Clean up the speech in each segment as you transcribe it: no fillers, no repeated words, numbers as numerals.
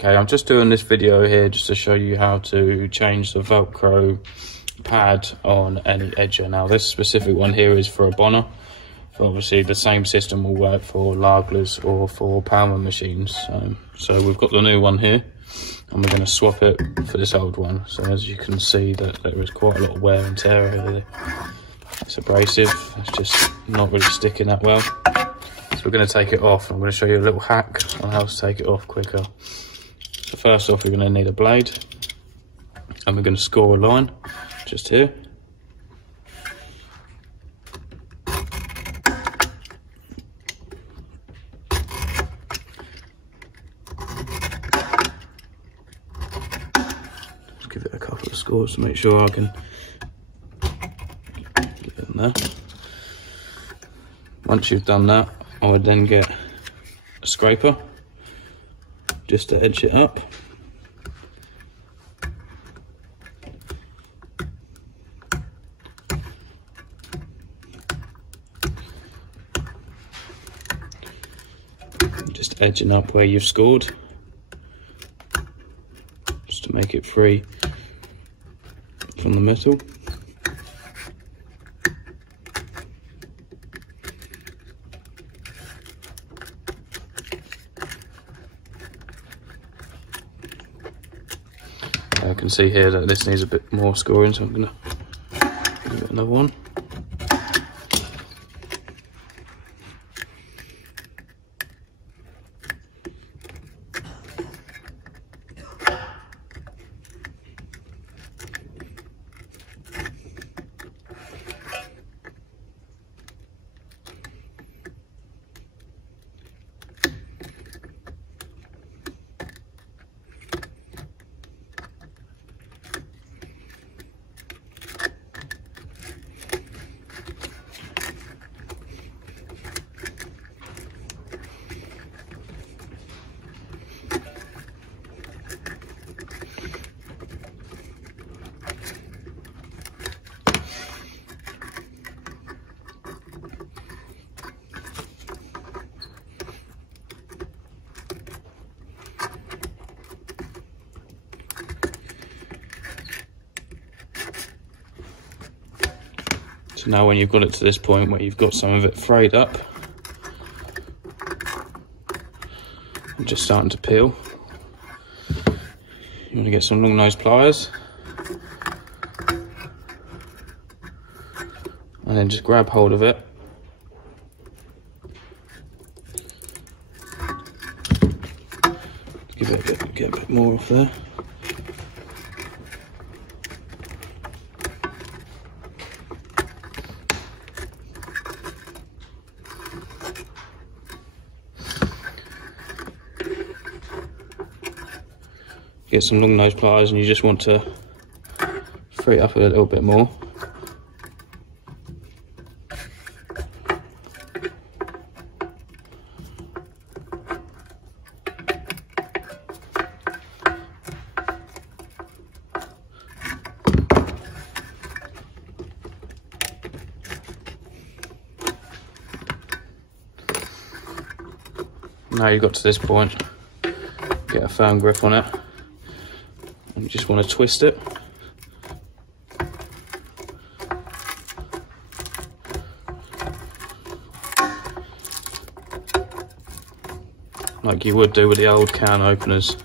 Okay, I'm just doing this video here just to show you how to change the Velcro pad on any edger. Now this specific one here is for a Bona. Obviously the same system will work for Laglers or for Palmer machines. So we've got the new one here and we're going to swap it for this old one. So as you can see that there is quite a lot of wear and tear over there. It's abrasive, it's just not really sticking that well. So we're going to take it off. I'm going to show you a little hack on how to take it off quicker. So first off, we're going to need a blade and we're going to score a line just here. Just give it a couple of scores to make sure I can get it in there. Once you've done that, I would then get a scraper just to edge it up. Just edging up where you've scored, just to make it free from the metal. I can see here that this needs a bit more scoring, so I'm going to give it another one. So now when you've got it to this point where you've got some of it frayed up and just starting to peel, you want to get some long nose pliers and then just grab hold of it . Give it get a bit more off there. Get some long nose pliers and you just want to free it up a little bit more. Now you've got to this point, get a firm grip on it. You just want to twist it. Like you would do with the old can openers.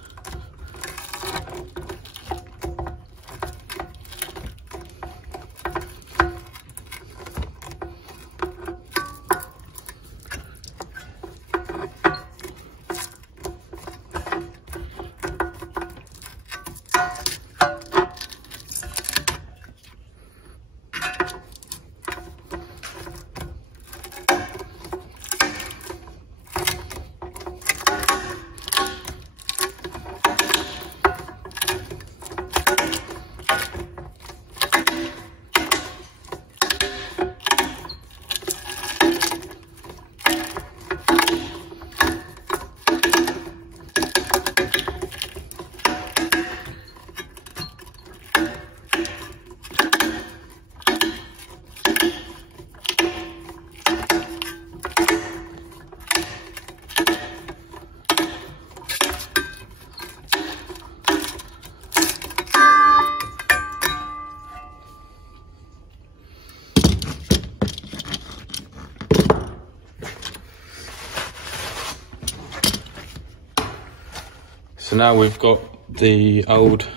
So now we've got the old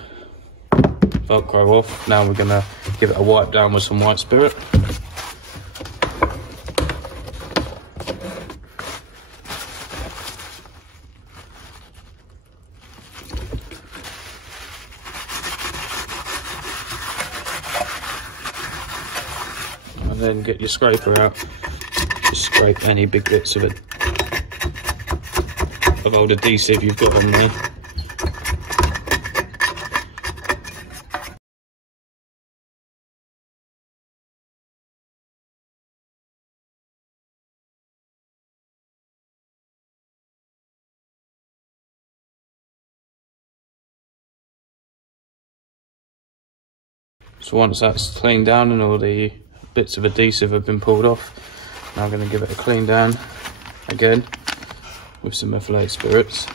Velcro off. Now we're going to give it a wipe down with some white spirit. And then get your scraper out. Just scrape any big bits of it, of old adhesive you've got on there. So once that's cleaned down and all the bits of adhesive have been pulled off, now I'm going to give it a clean down again with some methylated spirits.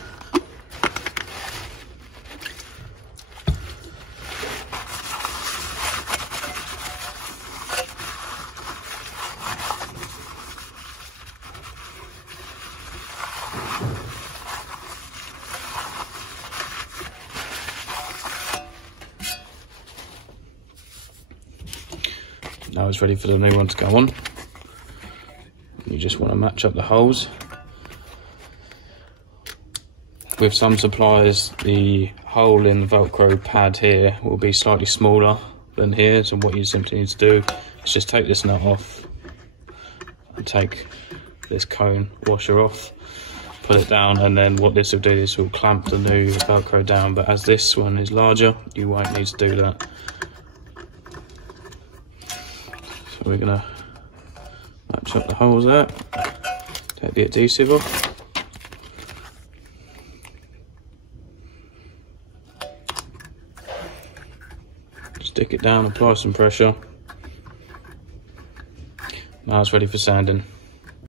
Now it's ready for the new one to go on. You just want to match up the holes. With some suppliers, the hole in the Velcro pad here will be slightly smaller than here, so what you simply need to do is just take this nut off and take this cone washer off, put it down, and then what this will do is will clamp the new Velcro down, but as this one is larger, you won't need to do that. So we're going to match up the holes there, take the adhesive off. Stick it down, apply some pressure. Now it's ready for sanding.